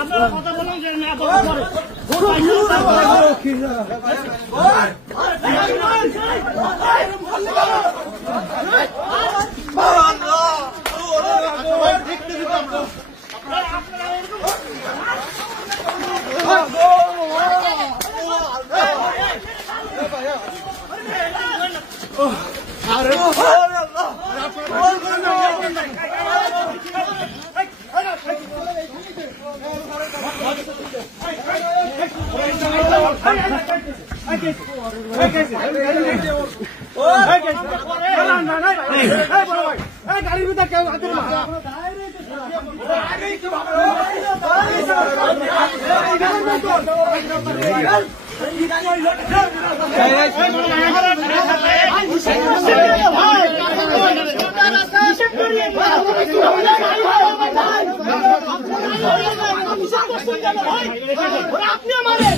আপনারা কথা বলেন যে না গাড়ির ভিতরে কেউ হাতে আপনি আমাদের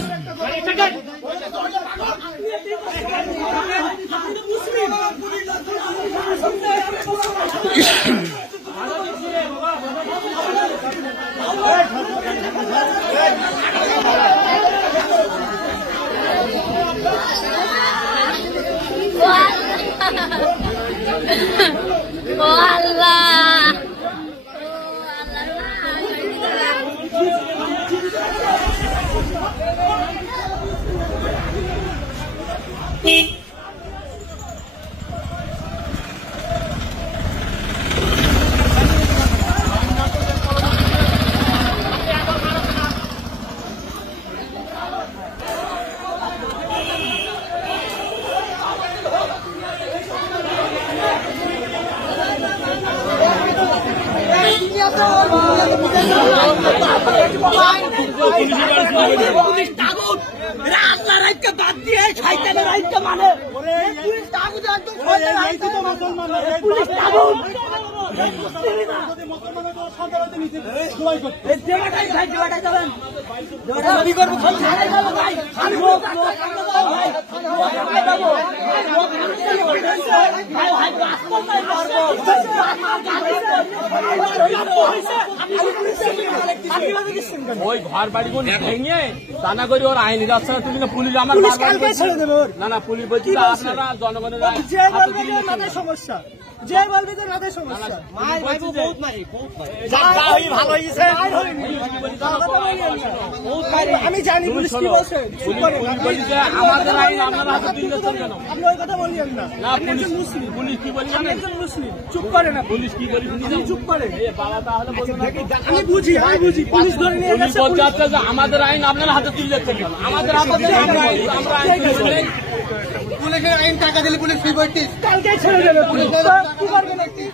বাদ দিয়ে শয়তানের রাইটটা মানে পুলিশ তাগুদ একদম শয়তানের রাইটটা মুসলমান পুলিশ তাগুদ মুসলমানের তো সন্তানতে নিচে সবাই করতে এই দেবাটাই ভাই দেবাটাই যাবেন দেবাটা কি করব খালি ছাড়াই যাব ভাই খালি লোক ভাই ভাই যাবো ভাই ভাই রাস্তা নাই করব ওই ঘর বাড়ি কোন ভেঙে দানা করে ওর আইনি রাস্তা তুমি না পুলিশ আমার না না পুলিশ বলছি আপনারা জনগণের মাথায় সমস্যা যে বলবে যে মাথায় সমস্যা বহুত মারি ভালো হয়েছে আমি জানি পুলিশ কি বলছে আমাদের আইন আপনারা হাতে দিচ্ছেন কেন আপনি ওই কথা বললেন না না পুলিশ মুসলিম পুলিশ কি বলছে একজন মুসলিম চুপ করে না পুলিশ কি বলি চুপ করে এই বাবা তাহলে আমি বুঝি পুলিশ ধরে নিয়ে গেছে বলছে যে আমাদের আইন আপনারা হাতে তুলে দিচ্ছেন কেন আমাদের হাতে আমরা আইন পুলিশের আইন টাকা দিলে পুলিশ ফ্রি করতে কালকে ছেড়ে দেবে পুলিশ কি করবে নাকি